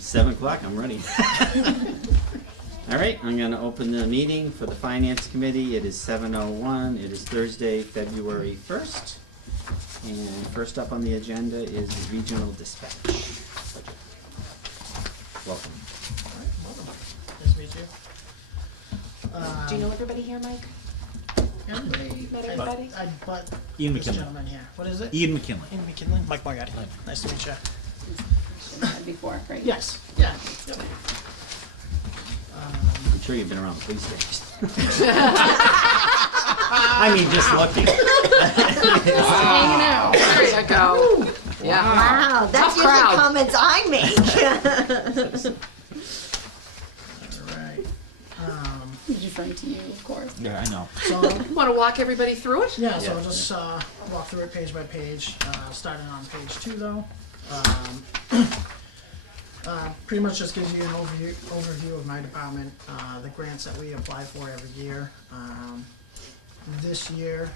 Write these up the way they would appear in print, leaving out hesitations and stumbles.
7 o'clock, I'm ready. All right, I'm going to open the meeting for the Finance Committee. It is 7:01. It is Thursday, February 1st. And first up on the agenda is the Regional Dispatch budget. Welcome. All right, welcome. Nice to meet you. Do you know everybody here, Mike? Everybody, Met everybody? but Ian this McKinley. gentleman here. What is it? Ian McKinley. Ian McKinley. Mike Moriarty. Nice to meet you. Before, right? Yes. Yeah. Yep. I'm sure you've been around the police station. I mean, just looking. Hanging out. There you go. Yeah. Wow, that's Tough usually crowd. comments I make. All right. He's referring to you, of course. Yeah, I know. So Want to walk everybody through it? yeah, so I'll just walk through it page by page. Starting on page 2, though. Pretty much just gives you an overview of my department, the grants that we apply for every year. This year,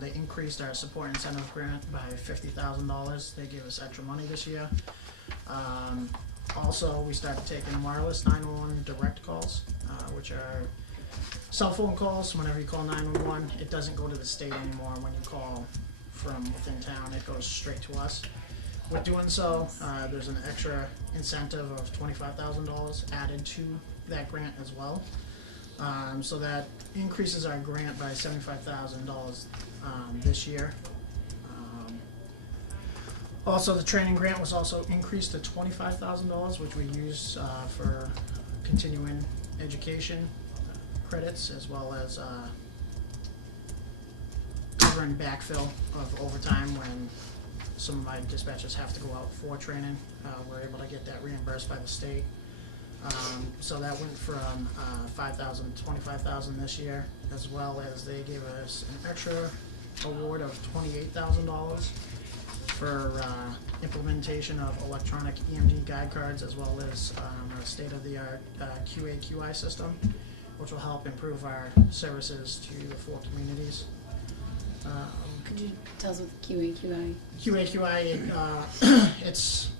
they increased our support incentive grant by $50,000. They gave us extra money this year. Also, we started taking wireless 911 direct calls, which are cell phone calls. Whenever you call 911, it doesn't go to the state anymore. When you call from within town, it goes straight to us. With doing so, there's an extra incentive of $25,000 added to that grant as well. So that increases our grant by $75,000 this year. Also, the training grant was also increased to $25,000, which we use for continuing education credits, as well as covering backfill of overtime when some of my dispatchers have to go out for training. We're able to get that reimbursed by the state. So that went from $5,000 to $25,000 this year, as well as they gave us an extra award of $28,000 for implementation of electronic EMD guide cards, as well as a state-of-the-art QA/QI system, which will help improve our services to the 4 communities. Could you tell us what the QA/QI? QA/QI, it's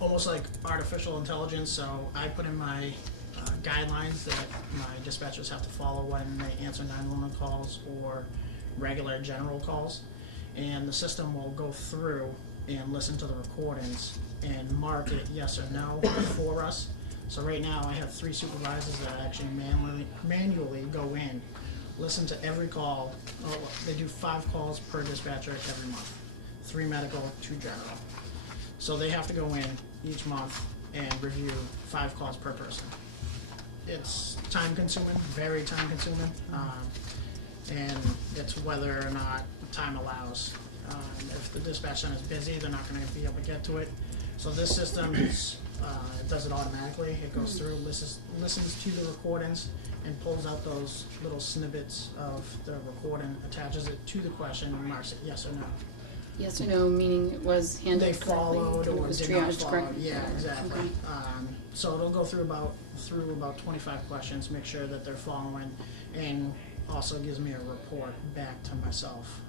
almost like artificial intelligence. So I put in my guidelines that my dispatchers have to follow when they answer 911 calls or regular general calls, and the system will go through and listen to the recordings and mark it yes or no for us. So right now I have 3 supervisors that actually manually go in, listen to every call. They do 5 calls per dispatcher every month, 3 medical, 2 general. So they have to go in each month and review 5 calls per person. It's time consuming, very time consuming, and it's whether or not time allows. If the dispatch center is busy, they're not going to be able to get to it. So this system is, it does it automatically. It goes through, listens to the recordings, and pulls out those little snippets of the recording, attaches it to the question, and marks it yes or no. Yes or no, meaning it was handled They correctly, followed and or it was did not triaged follow. correctly. Yeah, exactly. Okay. So it'll go through about 25 questions, make sure that they're following, and also gives me a report back to myself.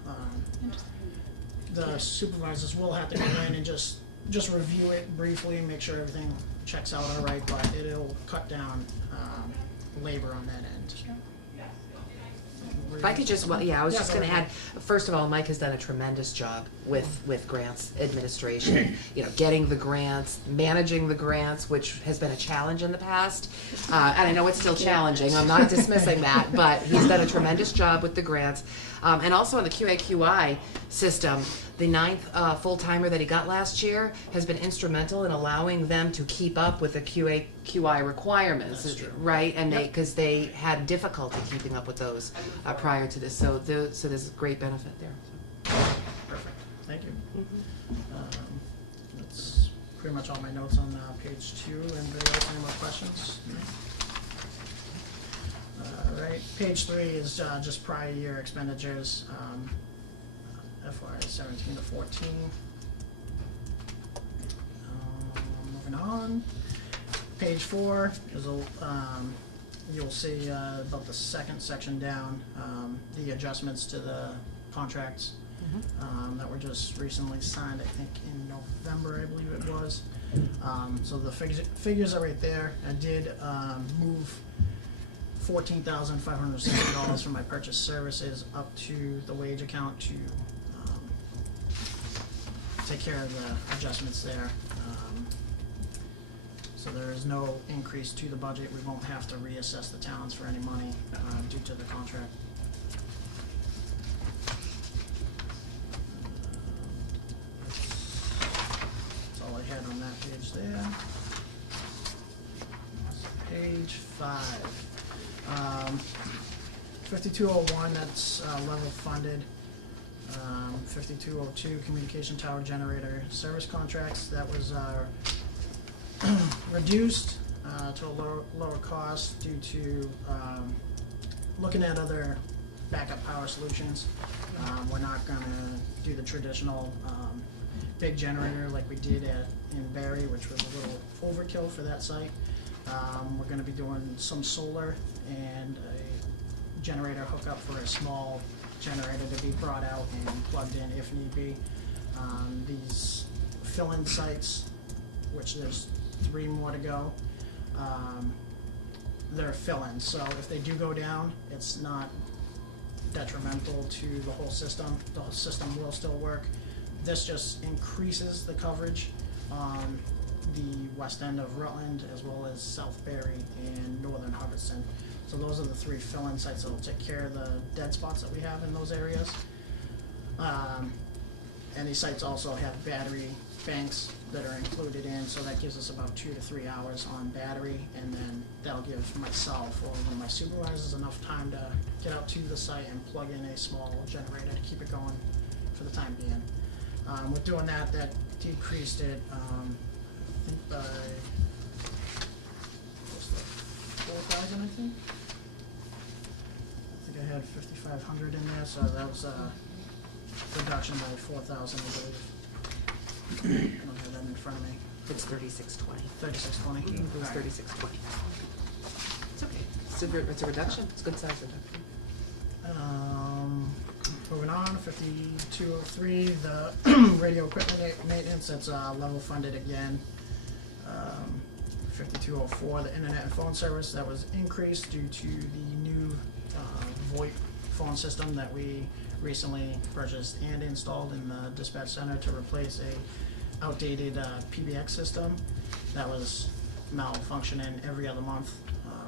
The supervisors will have to go in and just review it briefly, make sure everything checks out all right, but it'll cut down labor on that end. If I could just, well, yeah, I was Yeah, just go gonna ahead. add, first of all, Mike has done a tremendous job with grants administration, getting the grants, managing the grants, which has been a challenge in the past. And I know it's still challenging, I'm not dismissing that, but he's done a tremendous job with the grants. And also on the QA/QI system, the 9th full-timer that he got last year has been instrumental in allowing them to keep up with the QA/QI requirements. That's true. Right? And because they had difficulty keeping up with those prior to this. So there's a great benefit there. Perfect, thank you. That's pretty much all my notes on page 2. Anybody else, any more questions? All right, page 3 is just prior year expenditures, FY 17 to 14. Moving on, page 4 is you'll see about the second section down, the adjustments to the contracts that were just recently signed, I think in November, I believe it was. So the figures are right there. I did move $14,560 from my purchase services up to the wage account to take care of the adjustments there. So there is no increase to the budget. We won't have to reassess the towns for any money due to the contract. That's all I had on that page there. Page 5. 5201, that's level funded. 5202, communication tower generator service contracts. That was reduced to a lower cost due to looking at other backup power solutions. We're not going to do the traditional big generator like we did in Barry, which was a little overkill for that site. We're going to be doing some solar and a generator hookup for a small generator to be brought out and plugged in if need be. These fill-in sites, which there's 3 more to go, they're fill-in, so if they do go down, it's not detrimental to the whole system. The whole system will still work. This just increases the coverage on the west end of Rutland as well as South Barry and northern Hubbardston. So those are the 3 fill-in sites that will take care of the dead spots that we have in those areas. And these sites also have battery banks that are included in, so that gives us about 2 to 3 hours on battery, and then that'll give myself or one of my supervisors enough time to get out to the site and plug in a small generator to keep it going for the time being. With doing that, that decreased it, I think by close to 4,000, I think. I think I had 5,500 in there, so that was a reduction by 4,000, I believe. I don't have that in front of me. It's 3620. 3620. It was 3620. It's okay. It's a reduction. It's a good size reduction. Moving on, 5203, the radio equipment maintenance, that's level funded again. 5204, the internet and phone service, that was increased due to the new VoIP phone system that we recently purchased and installed in the dispatch center to replace a outdated PBX system that was malfunctioning every other month.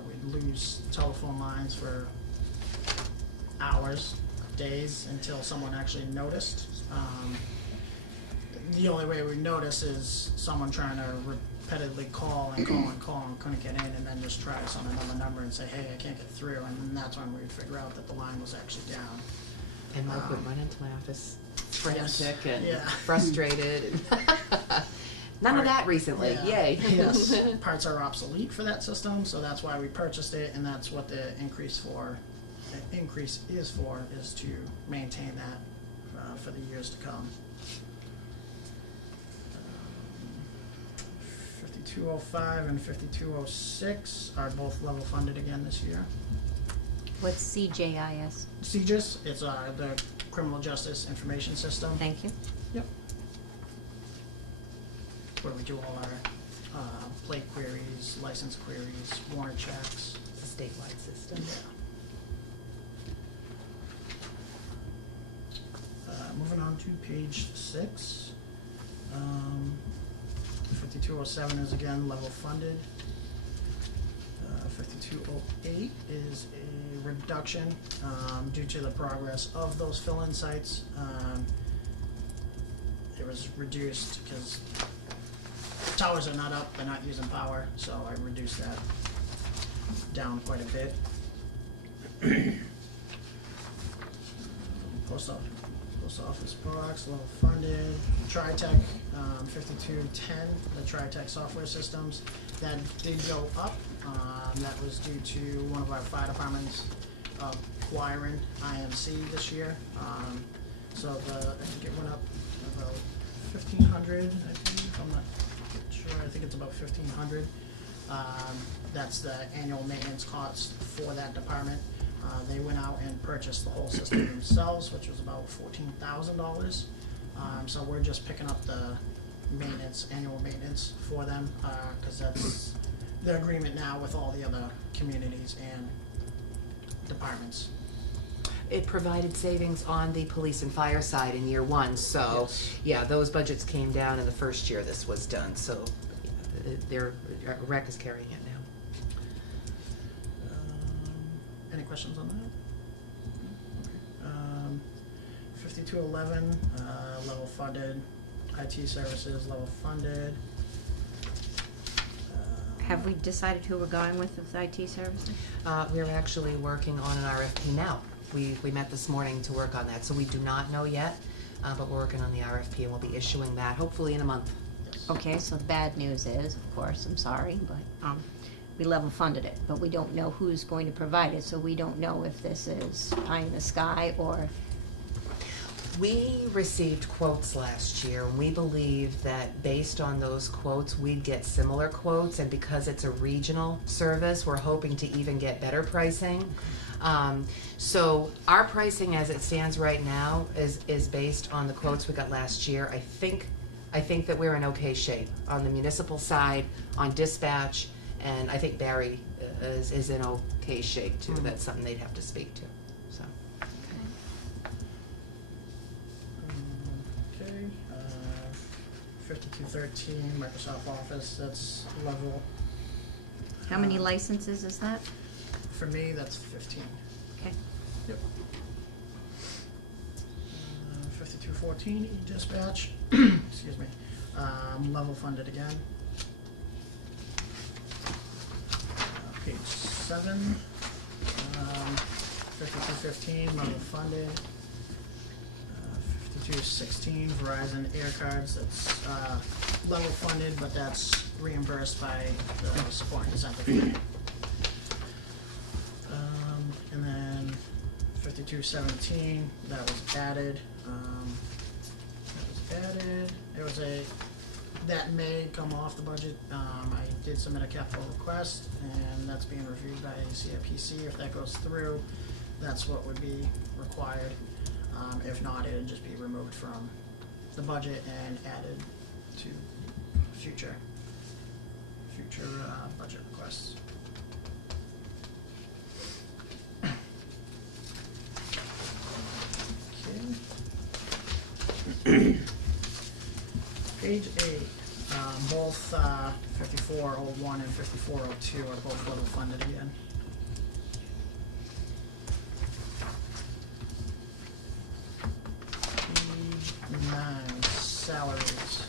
We'd lose telephone lines for hours, days, until someone actually noticed. The only way we notice is someone trying to repetitively call and couldn't get in, and then just try us on another number and say, hey, I can't get through, and that's when we'd figure out that the line was actually down. And Mike would run into my office frantic and Yeah. frustrated. None of that recently. Yeah. Yay. Yes, parts are obsolete for that system, so that's why we purchased it, and that's what the increase is to maintain that for the years to come. 5205 and 5206 are both level funded again this year. What's CJIS? CJIS, it's the Criminal Justice Information System. Thank you. Yep. Where we do all our plate queries, license queries, warrant checks. It's a statewide system. Moving on to page 6. 5207 is again level funded. 5208 is a reduction due to the progress of those fill-in sites. It was reduced because towers are not up, they're not using power, so I reduced that down quite a bit. Post office box, level funded. TriTech, 5210, the TriTech software systems, that did go up. That was due to one of our fire departments acquiring IMC this year. So I think it went up about 1,500, I think, I'm not sure, I think it's about 1,500. That's the annual maintenance cost for that department. They went out and purchased the whole system themselves, which was about $14,000. So we're just picking up the maintenance, annual maintenance for them, cause that's the agreement now with all the other communities and departments. It provided savings on the police and fire side in year one, so, Yes. yeah, those budgets came down in the first year this was done, so their rec is carrying it now. Any questions on that? Okay. 5211, level funded, IT services, level funded. Have we decided who we're going with IT services? We're actually working on an RFP now. We met this morning to work on that, so we do not know yet, but we're working on the RFP and we'll be issuing that hopefully in a month. Yes. Okay, so the bad news is, of course, I'm sorry, but, we level funded it, but we don't know who's going to provide it, so we don't know if this is pie in the sky or, We received quotes last year, and we believe that based on those quotes, we'd get similar quotes, and because it's a regional service, we're hoping to even get better pricing. So our pricing as it stands right now is based on the quotes we got last year. I think that we're in okay shape on the municipal side, on dispatch, and I think Barry is in okay shape too. That's something they'd have to speak to, so. Okay, 5213, Microsoft Office, that's level. how many licenses is that? For me, that's 15. Okay. Yep. 5214, e-dispatch, excuse me, level funded again. Page 7, 5215, level funded. 5216, Verizon Air Cards, that's level funded, but that's reimbursed by the support and incentive fee. And then 5217, that was added. That may come off the budget. I did submit a capital request, and that's being reviewed by CIPC. If that goes through, that's what would be required. If not, it'd just be removed from the budget and added to future budget requests. Okay. Page 8, both 5401 and 5402 are both level funded again. Page 9, salaries.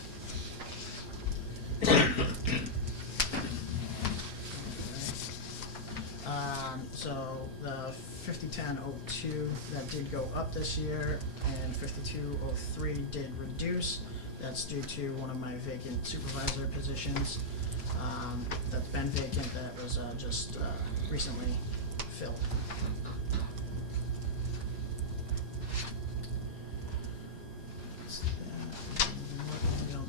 So the 501002, that did go up this year, and 5203 did reduce. That's due to one of my vacant supervisor positions that's been vacant, that was just recently filled. That's that. And I'll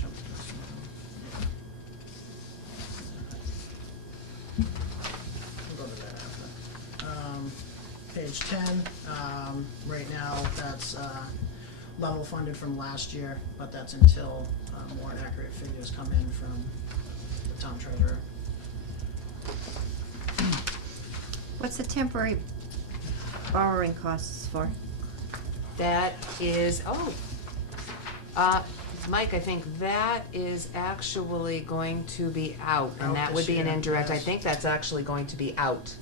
jump to this one. We'll go to that after. Page 10, right now, that's level funded from last year, but that's until more accurate figures come in from the town treasurer. What's the temporary borrowing costs for? That is, Mike, I think that is actually going to be out, and Out that would this be an year, indirect, I yes. think that's actually going to be out,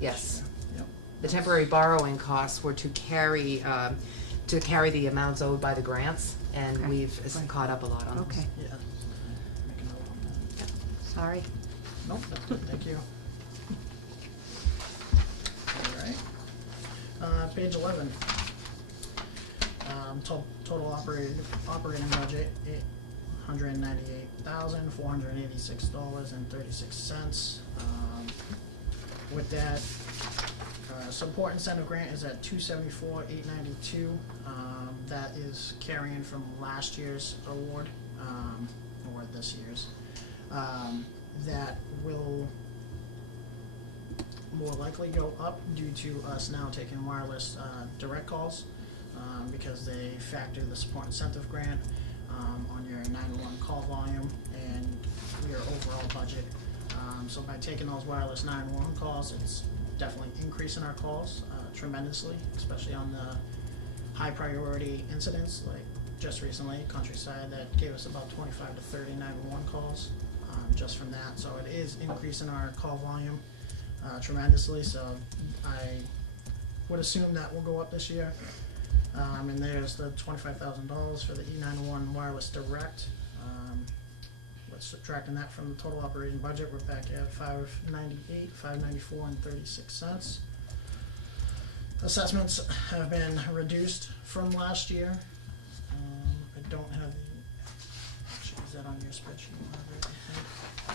yes. Yep. The temporary borrowing costs were to carry the amounts owed by the grants, and Okay. we've Right. caught up a lot on those. Okay, Yeah. Make a note on that. sorry. Nope, that's good, thank you. Alright, page 11. Total operating budget, $198,486.36. With that, support incentive grant is at $274,892. That is carrying from last year's award, or this year's. That will more likely go up due to us now taking wireless direct calls. because they factor the support incentive grant on your 911 call volume and your overall budget. So by taking those wireless 911 calls, it's definitely increasing our calls tremendously, especially on the high priority incidents, like just recently, Countryside, that gave us about 25 to 30 911 calls just from that. So it is increasing our call volume tremendously. So I would assume that will go up this year. And there's the $25,000 for the E911 Wireless Direct. Subtracting that from the total operating budget, we're back at $594.36. Assessments have been reduced from last year. I don't have the, actually, is that on your spreadsheet, Margaret, I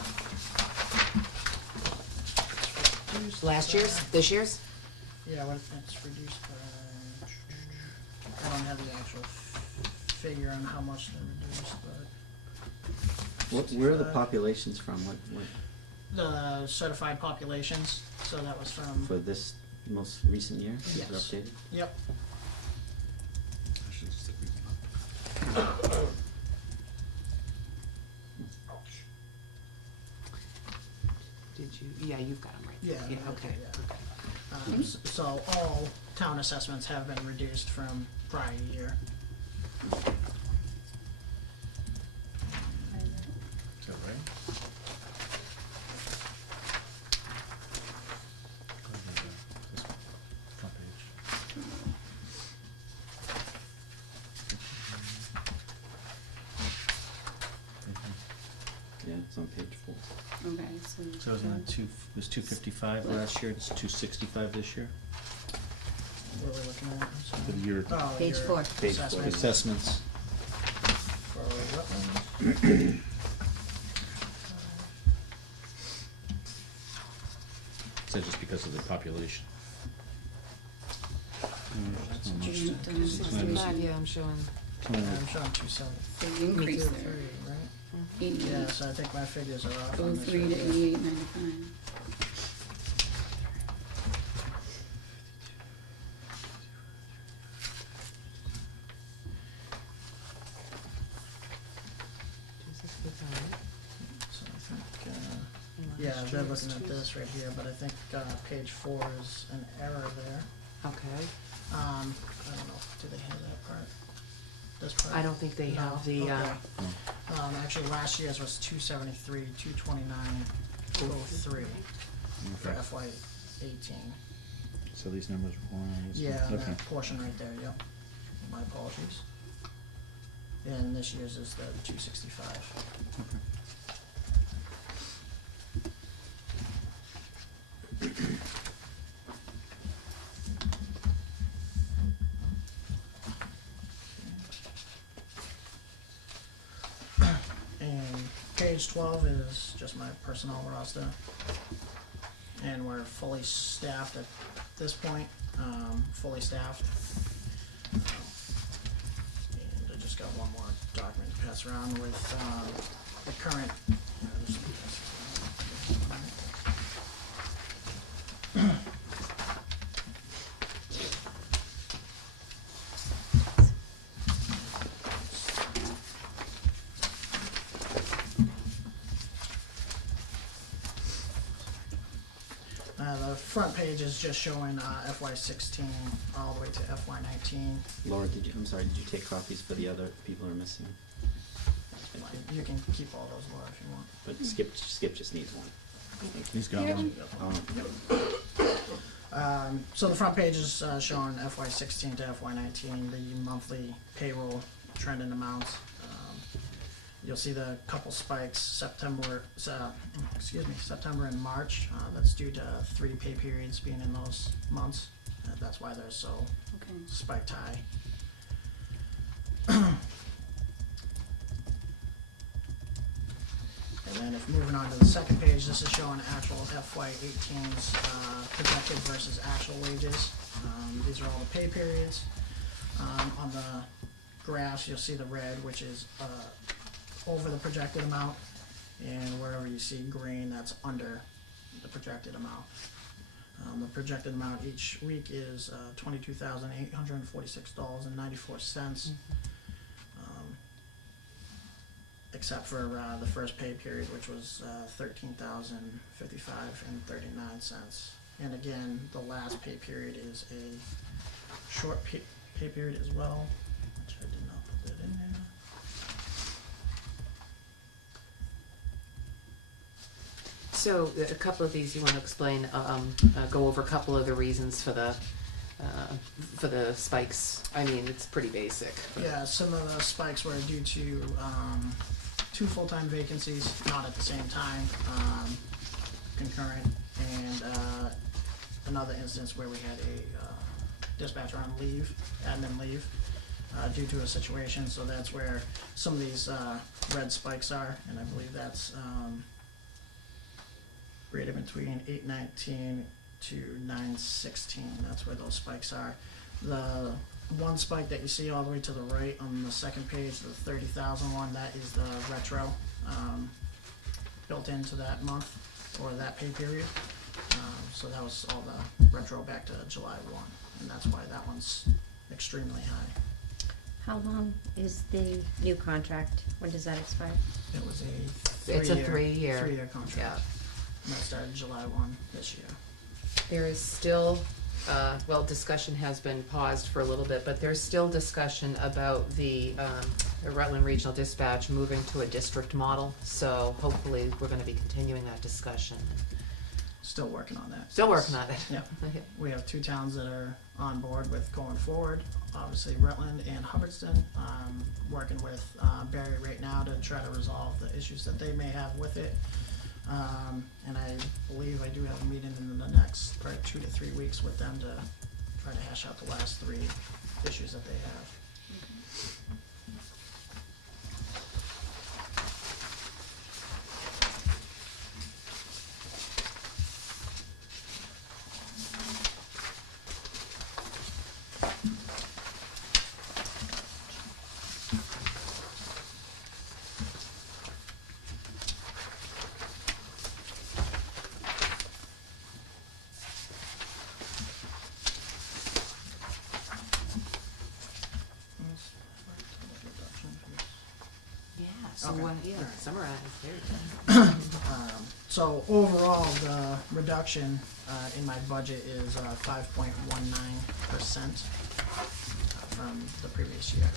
think? Last year's? This year's? Yeah, what, it's reduced by, I don't have the actual figure on how much they're reduced, but. Where are the populations from? What The certified populations, so that was from, for this most recent year? Is it Yes. updated? yep, I should stick these up. Did you? Yeah, you've got them right. yeah. Yeah, right okay. there, yeah. So all town assessments have been reduced from prior year. Is that right? Go to this front page. Yeah, it's on page 4. Okay, so. So isn't it it was 255 last year, it's 265 this year? What are we looking at? I'm sorry. For the year Oh, Page your 4. Page 4. assessment assessments. for Rutland. Is that just because of the population? That's How much? interesting. Dun, dun, 65, yeah, I'm showing. I'm showing 270. Big increase there. 203, right? 88, Yeah, so I think my figures are off on this 03 right to here. 88.95. So I think, yeah, they're looking at this right here, but I think, page 4 is an error there. Okay. I don't know, do they have that part? This part? I don't think they No? have the, Okay. Actually, last year's was 273, 229.03 for Okay. FY 18. So these numbers were wrong on this one? Yeah, Okay. that portion right there, yep. My apologies. And this year's is the 265. Okay. And page 12 is just my personnel roster. And we're fully staffed at this point, fully staffed. And I just got one more document to pass around with the current. The front page is just showing FY16 all the way to FY19. Laura, I'm sorry, did you take copies for the other people who are missing? You can keep all those, Laura, if you want. But Skip just needs one. He's got one. So the front page is showing FY16 to FY19, the monthly payroll trend and amounts. You'll see the couple spikes, September and March. That's due to 3 pay periods being in those months. That's why they're so Okay. spiked high. And then if moving on to the second page, this is showing actual FY18's projected versus actual wages. These are all the pay periods. On the graphs, you'll see the red, which is over the projected amount, and wherever you see green, that's under the projected amount. The projected amount each week is $22,846.94. Except for the first pay period, which was $13,055.39. And again, the last pay period is a short pay period as well, which I did not put that in there. So a couple of these you want to explain, go over a couple of the reasons for the spikes. I mean, it's pretty basic. Yeah, some of the spikes were due to 2 full-time vacancies, not at the same time, concurrent, and another instance where we had a dispatcher on leave, admin leave, due to a situation. So that's where some of these red spikes are, and I believe that's rated between 819 to 916. That's where those spikes are. The one spike that you see all the way to the right on the second page, the 30,000 one, that is the retro built into that month or that pay period. So that was all the retro back to July 1, and that's why that one's extremely high. How long is the new contract? When does that expire? It was a It's a 3-year 3-year. contract. Yeah. And that started July 1 this year. There is still, discussion has been paused for a little bit, but there's still discussion about the Rutland Regional Dispatch moving to a district model. So hopefully we're gonna be continuing that discussion. Still working on that. Still working on it. Yeah. We have 2 towns that are on board with going forward. Obviously Rutland and Hubbardston. Working with Barry right now to try to resolve the issues that they may have with it. And I believe I do have a meeting in the next probably 2 to 3 weeks with them to try to hash out the last 3 issues that they have. So Okay. Summarize, there you go. So overall, the reduction in my budget is 5.19% from the previous year.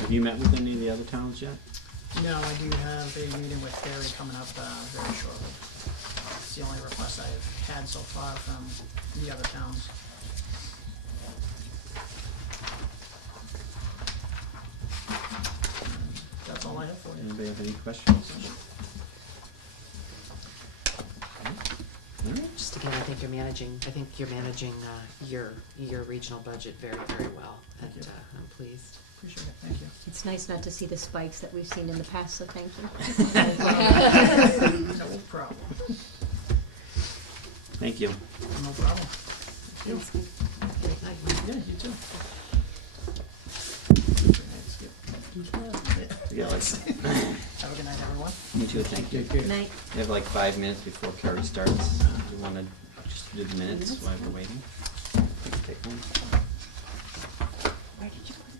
Have you met with any of the other towns yet? No, I do have a meeting with Barry coming up very shortly. It's the only request I've had so far from the other towns. That's all I have for you. Anybody have any questions? All right. Just again, I think you're managing your regional budget very, very well, and Thank you. I'm pleased. Appreciate it, thank you. It's nice not to see the spikes that we've seen in the past, so thank you. No problem. Thank you. No problem. Thank you. Great night. Yeah, you too. Good night, Skip. Yeah, like, Have a good night, everyone. you too, thank you. Good night. We have like 5 minutes before Kerry starts. Do you want to just do the minutes while we're waiting? We can take one. Where did you put it?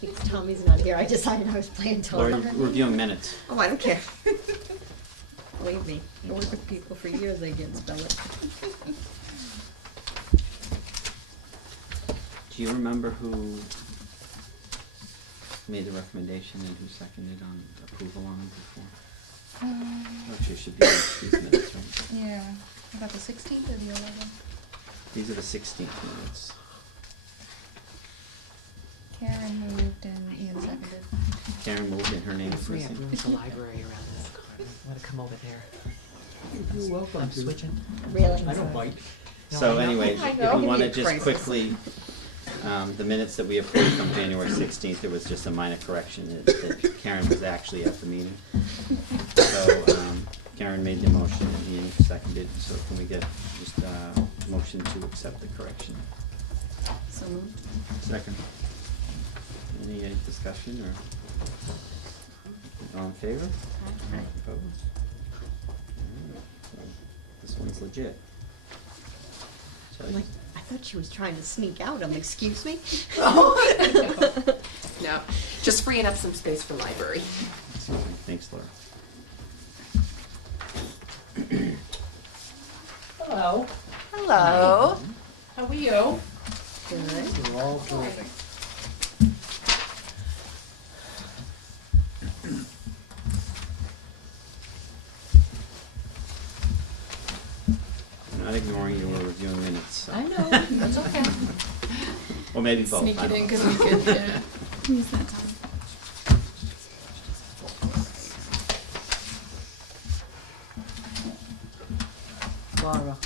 Because Tommy's not here, I decided I was playing Laura, Tommy. you're reviewing minutes. Oh, I don't care. Believe me, I worked with people for years, they can't spell it. Do you remember who made the recommendation and who seconded on approval on it before? Actually, it should be these minutes, right? Yeah, about the 16th or the 11th? These are the 16th minutes. Karen moved and Ian seconded. Karen moved and her name is We have missing. room at the library around this corner. Want to come over there? You're welcome I'm to. switching. Really? I don't bite. No, So I know. anyway, I if know, we give want me to a just crisis. quickly, the minutes that we approved from January 16th, there was just a minor correction that Karen was actually at the meeting. So Karen made the motion and Ian seconded, so can we get just a motion to accept the correction? So moved. Second. Any discussion or? All in favor? Aye. Opposed? Alright, so this one's legit. So Like, I thought she was trying to sneak out. Excuse me? No, just freeing up some space for library. thanks, Laura. Hello. Hello. How are you? Good. We're all terrific. I'm not ignoring you, we're reviewing minutes, so. I know, that's okay. Or maybe both, Sneak I it don't in know. because we could, yeah. Use that time. Laura,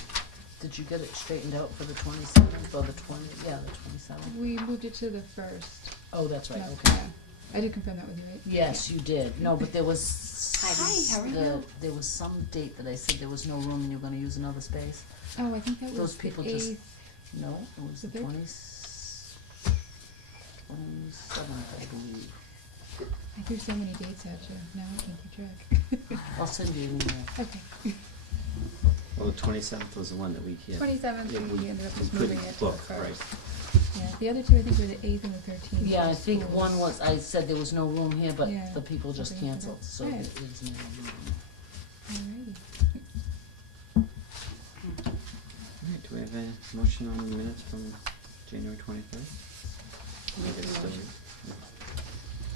did you get it straightened out for the 27th or the 27th? We moved it to the first. Oh, that's right, No, okay. yeah. I did confirm that with you, right? Yes, you did. No, but there was. Hi, how are you? There was some date that I said there was no room and you were gonna use another space. Oh, I think that Those was the people just- 8th. No, it was The the third? 27th, I believe. I threw so many dates at you. Now I can't keep track. I'll send you an email. Okay. Well, the 27th was the one that we hit. 27th, Yeah, we ended up we just moving couldn't it to the book, right. first. Yeah, the other two I think were the 8th and the 13th. Yeah, I for think schools. one was, I said there was no room here, but Yeah. the people just Something like canceled, that. so Yeah. there is no room. Alrighty. Alright, do we have a motion on the minutes from January 23rd? Make a Still motion.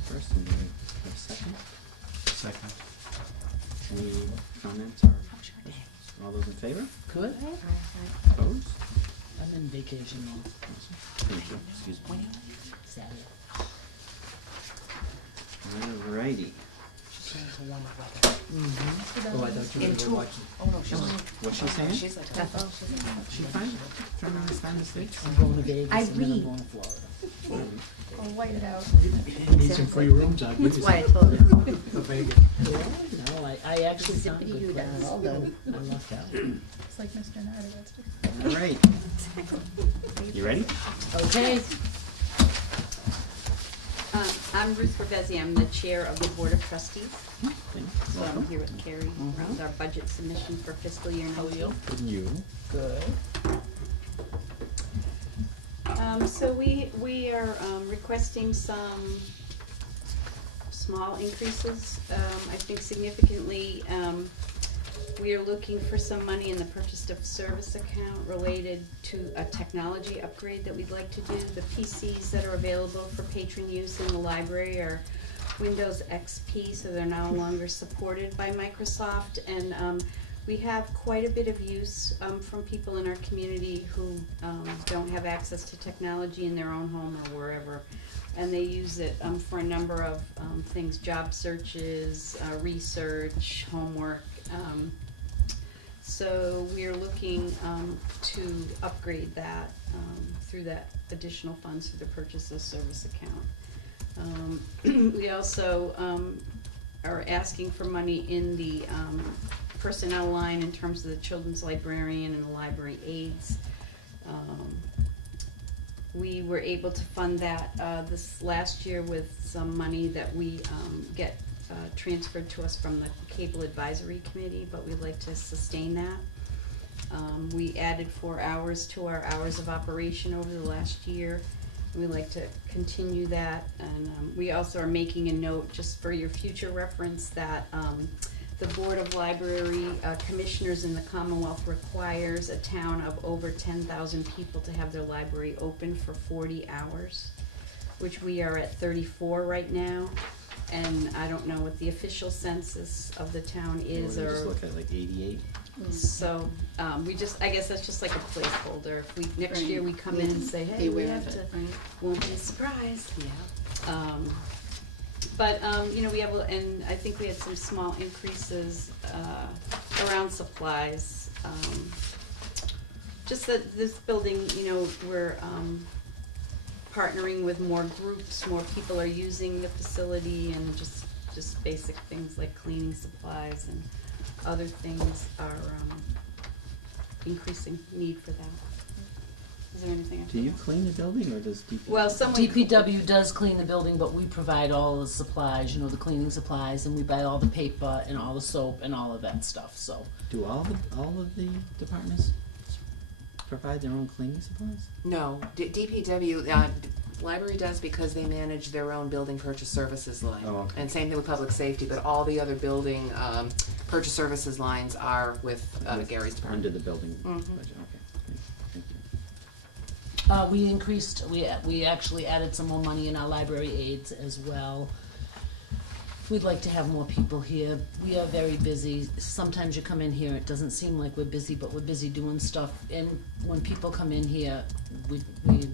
First, and do we have a second? Second. Any comments or all those in favor? Good? Aye, Opposed? I'm in vacation mode. Thank you, excuse me. Saturday. Alrighty, She's going to warm up weather. Oh, I thought you In were two- watching. Oh, no, she's. what's she saying? She's like. She fine? Trying to understand this thing? I'm going to Vegas I and then I'm read. going to Florida. I'll white it out. Need some free rooms, I'll give That's you why I some. told her. For Vegas. Well, no, I actually found Zippity good doo plans, dah. although I lucked out. It's like Mr. Nardo, that's just. Alright, you ready? Okay. I'm Ruth Ravesi, I'm the chair of the Board of Trustees, Thanks. so I'm here with Carrie around our budget submission for fiscal year How are 19. you? And you? Good. So we are requesting some small increases, I think significantly. We are looking for some money in the purchase of service account related to a technology upgrade that we'd like to do. The PCs that are available for patron use in the library are Windows XP, so they're no longer supported by Microsoft. And we have quite a bit of use from people in our community who don't have access to technology in their own home or wherever. And they use it for a number of things, job searches, research, homework. So we are looking to upgrade that through that additional funds through the purchase of service account. We also are asking for money in the personnel line in terms of the children's librarian and the library aides. We were able to fund that this last year with some money that we get transferred to us from the Cable Advisory Committee, but we'd like to sustain that. We added 4 hours to our hours of operation over the last year. We'd like to continue that, and we also are making a note, just for your future reference, that the Board of Library Commissioners in the Commonwealth requires a town of over 10,000 people to have their library open for 40 hours, which we are at 34 right now. And I don't know what the official census of the town is, Or we just or, look at like 88? so, we just, I guess that's just like a placeholder. If we, next year we come in and say, hey, we have to, won't be a surprise. Yeah. But, you know, we have, and I think we had some small increases, around supplies. Just that this building, you know, we're, partnering with more groups, more people are using the facility, and just basic things like cleaning supplies and other things are increasing need for that. Is there anything I Do you forgot? clean the building or does DPW? Well, someone. DPW does clean the building, but we provide all the supplies, you know, the cleaning supplies, and we buy all the paper and all the soap and all of that stuff, so. Do all of the departments provide their own cleaning supplies? No, DPW, library does because they manage their own building purchase services line. Oh, okay. And same thing with public safety, but all the other building purchase services lines are with Gary's department. Under the building Mhm. budget, okay. Thank you. We increased, we actually added some more money in our library aids as well. We'd like to have more people here. We are very busy. Sometimes you come in here, it doesn't seem like we're busy, but we're busy doing stuff. And when people come in here, we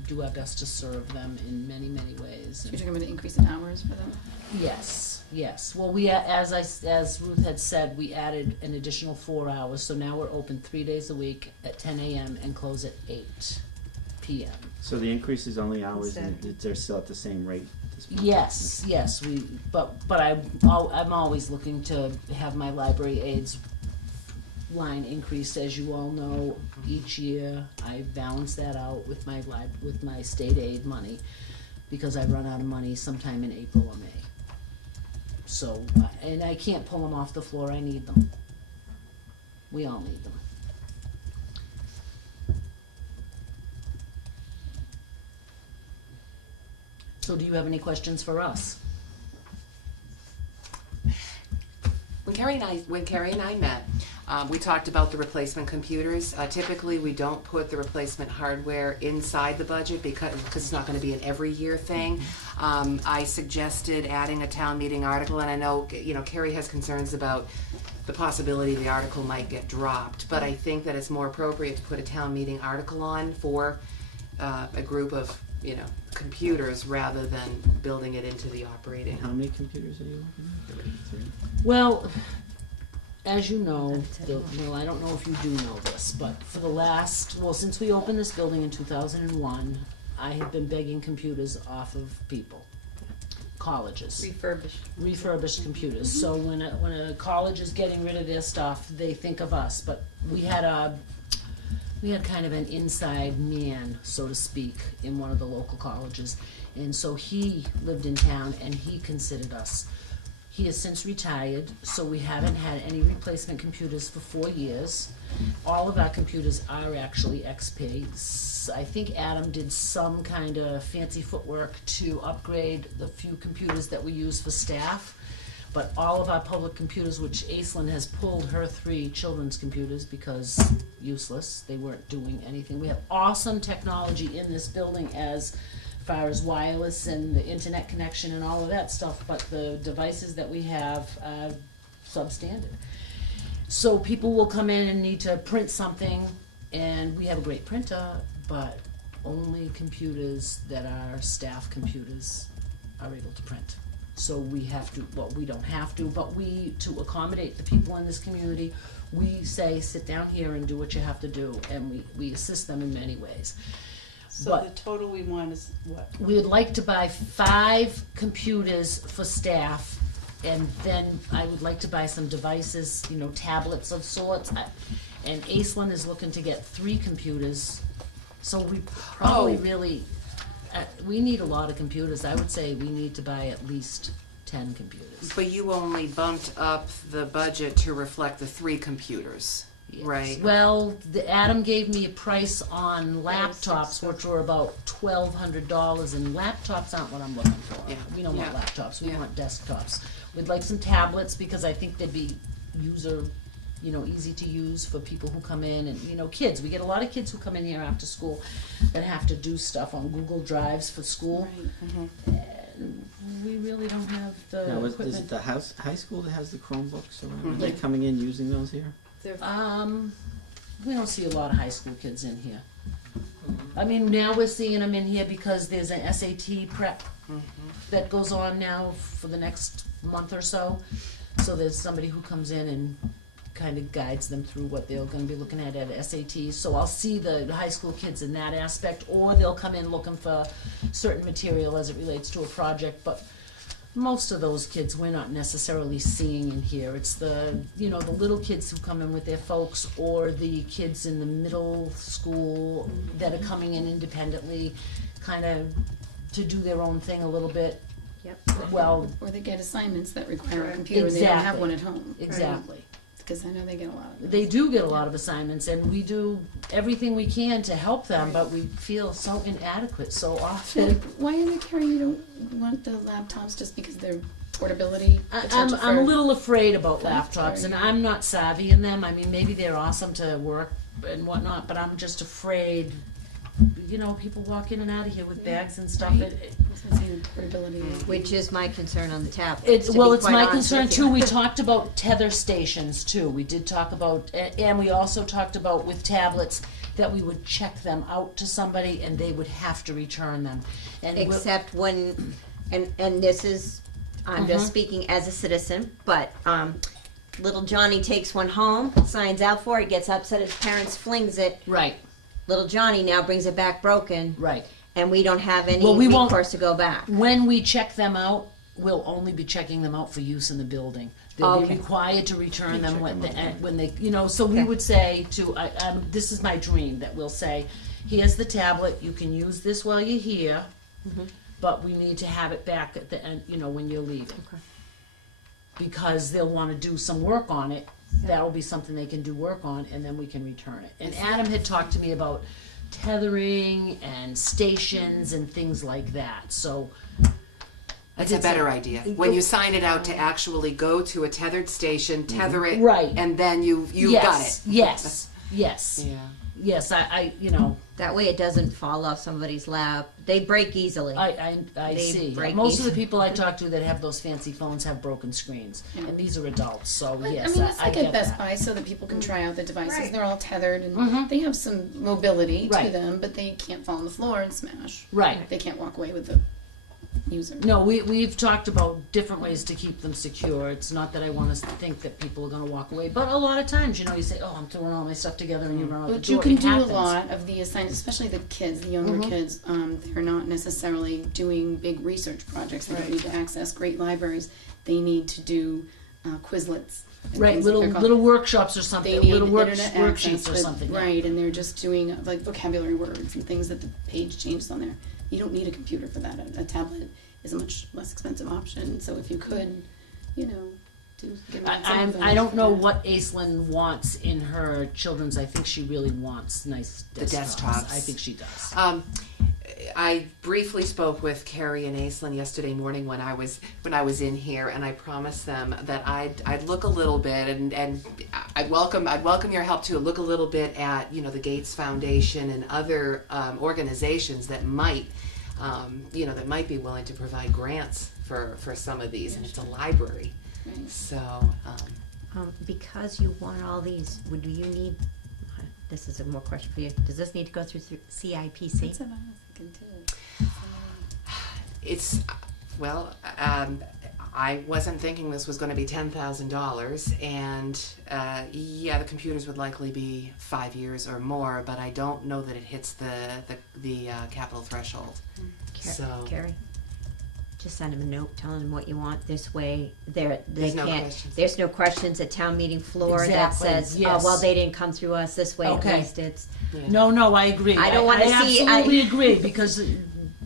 do our best to serve them in many, many ways. So you're talking about the increase in hours for them? Yes, yes. Well, we, as Ruth had said, we added an additional 4 hours, so now we're open 3 days a week at 10 a.m. and close at 8 p.m. So the increase is only hours and Instead. they're still at the same rate? at this point? Yes, yes, but I'm always looking to have my library aids line increased, as you all know, each year. I balance that out with my state aid money, because I run out of money sometime in April or May. So, and I can't pull them off the floor, I need them. We all need them. So do you have any questions for us? When Carrie and I met, we talked about the replacement computers. Typically, we don't put the replacement hardware inside the budget because it's not going to be an every year thing. I suggested adding a town meeting article, and I know Carrie has concerns about the possibility the article might get dropped, but I think that it's more appropriate to put a town meeting article on for a group of computers rather than building it into the operating. And how many computers are you looking at? 3? Well, as you know, I don't know if you do know this, but since we opened this building in 2001, I have been begging computers off of people, colleges. Refurbished computers. So when a college is getting rid of their stuff, they think of us. But we had kind of an inside man, so to speak, in one of the local colleges. And so he lived in town and he considered us. He has since retired, so we haven't had any replacement computers for 4 years. All of our computers are actually XP. I think Adam did some kind of fancy footwork to upgrade the few computers that we use for staff. But all of our public computers, which Aislinn has pulled her 3 children's computers because useless, they weren't doing anything. We have awesome technology in this building as far as wireless and the internet connection and all of that stuff, but the devices that we have are substandard. So people will come in and need to print something, and we have a great printer, but only computers that are staff computers are able to print. So we have to, well, we don't have to, but to accommodate the people in this community, we say, sit down here and do what you have to do, and we assist them in many ways. So But the total we want is what? we would like to buy 5 computers for staff, and then I would like to buy some devices, tablets of sorts. And Aislinn is looking to get 3 computers, so we probably really, we need a lot of computers. I would say we need to buy at least 10 computers. But you only bumped up the budget to reflect the 3 computers, Yes. right? Well, Adam gave me a price on laptops, which were about $1,200, and laptops aren't what I'm looking for. Yeah. We don't want Yeah. laptops, we Yeah. want desktops. We'd like some tablets, because I think they'd be easy to use for people who come in, and, kids. We get a lot of kids who come in here after school that have to do stuff on Google Drives for school. And we really don't have the Now, is equipment. it the high school that has the Chromebooks? Or are they coming in using those here? We don't see a lot of high school kids in here. I mean, now we're seeing them in here because there's an SAT prep that goes on now for the next month or so. So there's somebody who comes in and kind of guides them through what they're going to be looking at SAT. So I'll see the high school kids in that aspect, or they'll come in looking for certain material as it relates to a project. But most of those kids we're not necessarily seeing in here. It's the, you know, the little kids who come in with their folks, or the kids in the middle school that are coming in independently, kind of to do their own thing a little bit. Yep. Well, Or they get assignments that require a computer and they don't have Exactly. one at home. exactly. Because I know they get a lot of those. They do get a lot of assignments, and we do everything we can to help them, but we feel so inadequate so So, often. why are they carrying, you don't want the laptops just because they're portability? potential I'm a for- little afraid about That's laptops, fair, and yeah. I'm not savvy in them. I mean, maybe they're awesome to work and whatnot, but I'm just afraid. You know, people walk in and out of here with bags and stuff. Right. That's what I'm saying, portability. Which is my concern on the tablet. It's well, it's my concern too. We talked about tether stations too. We did talk about, and we also talked about with tablets that we would check them out to somebody and they would have to return them. And we'll- Except when, and this is, I'm just speaking as a citizen, but, little Johnny takes one home, signs out for it, gets upset, his parents flings it. right, Little Johnny now brings it back broken, right. and we don't have any Well, we won't- recourse to go back. When we check them out, we'll only be checking them out for use in the building. They'll be Okay. required to return them when they, you know, so we would say to, this is my dream, that we'll say, here's the tablet, you can use this while you're here, but we need to have it back at the end, you know, when you're leaving. Okay. Because they'll wanna do some work on it, that'll be something they can do work on, and then we can return it. And Adam had talked to me about tethering and stations and things like that, so. That's a better idea. When you sign it out to actually go to a tethered station, tether it, Right. and then you've got it. Yes, yes, Yeah. yes, I, you know, That way it doesn't fall off somebody's lap. They break easily. I They see. break Most of the these. people I talk to that have those fancy phones have broken screens, and these are adults, so But, yes, I mean, it's I like get at Best that. Buy so that people can try out the devices. Right. They're all tethered and they have some mobility to Right. them, but they can't fall on the floor and smash. Right. They can't walk away with the user. No, we've talked about different ways to keep them secure. It's not that I want us to think that people are gonna walk away, but a lot of times, you know, you say, oh, I'm throwing all my stuff together, and you run out the But door. you can It do happens. a lot of the assignments, especially the kids, the younger kids. They're not necessarily doing big research projects. They don't need to access great libraries. They need to do Quizlets. and Right, things like they're called. little workshops or They something, need little internet worksheets access or with- something. yeah. Right, and they're just doing like vocabulary words and things that the page changes on there. You don't need a computer for that. A tablet is a much less expensive option. So if you could, you know, give them some of those. I don't know what Aislinn wants in her children's. I think she really wants nice The desktops. desktops. I think she does. I briefly spoke with Carrie and Aislinn yesterday morning when I was in here, and I promised them that I'd look a little bit, and I'd welcome your help too. Look a little bit at the Gates Foundation and other organizations that might that might be willing to provide grants for some of these, and it's a library, Right. so. Because you want all these, do you need, this is a more question for you, does this need to go through CIPC? That's what I was thinking too. It's I wasn't thinking this was going to be $10,000, and the computers would likely be 5 years or more, but I don't know that it hits the capital threshold. So Carrie, just send him a note telling him what you want. This way, they There's no can't. questions. There's no questions at town meeting floor Exactly, that says, yes. "Oh, well, they didn't come through us this way." Okay. At least it's. yeah. No, I agree. I don't wanna I see- absolutely I- agree, because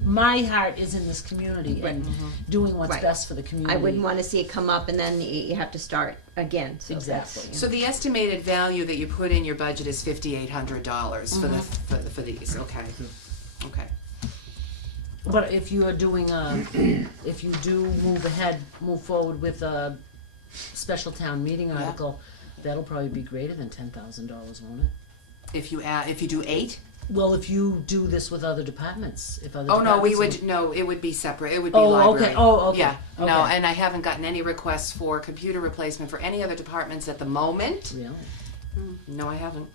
my heart is in this community and doing what's Right. best for the community. I wouldn't want to see it come up and then you have to start again. So that's- Exactly. So the estimated value that you put in your budget is $5,800 for these. Okay. Okay. But if you are doing if you do move forward with a special town meeting article, that'll probably be greater than $10,000, won't it? If you do 8. Well, if you do this with other departments, Oh no, departments it would be separate. It would be Oh, library. okay. Oh, okay. Yeah. No, Okay. and I haven't gotten any requests for computer replacement for any other departments at the moment. Really? No, I haven't.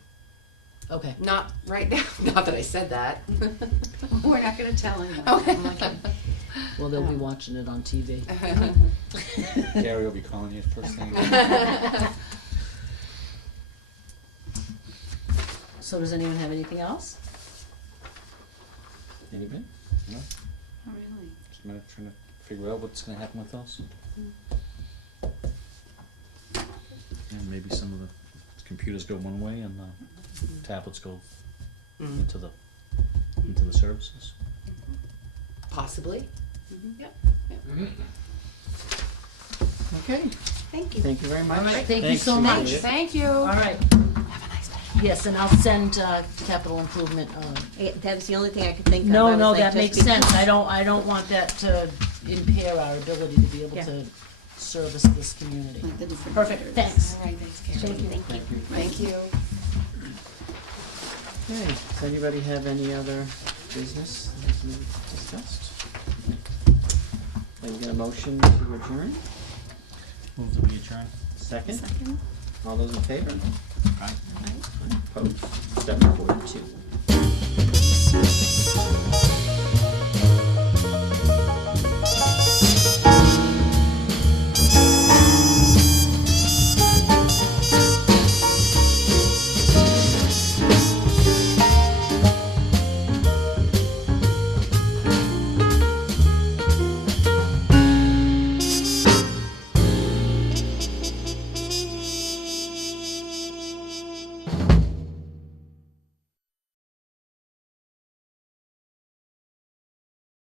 Okay. Not right now. Not that I said that. We're not gonna tell him. Okay. Well, they'll be watching it on TV. Gary will be calling you first thing. So does anyone have anything else? Anybody? No? Oh, really? Just a minute, trying to figure out what's gonna happen with those. And maybe some of the computers go one way and the tablets go into the services. Possibly. Okay, Thank you. thank you very much. All right, thank you Thanks, so Susan. much. Thank you. All right. Have a nice day. Yes, and I'll send capital improvement. That was the only thing I could think of. I No, was no, like, that just makes because- sense. I don't want that to impair our ability to be able Yeah. to service this community. Like the different Perfect, letters. thanks. All right, thanks, Karen. Thank you. Thank you. Thank you. Okay, does anybody have any other business that we discussed? Can I get a motion to adjourn? Move that we adjourn. Second? Second. All those in favor? Aye. Opposed? 7:42.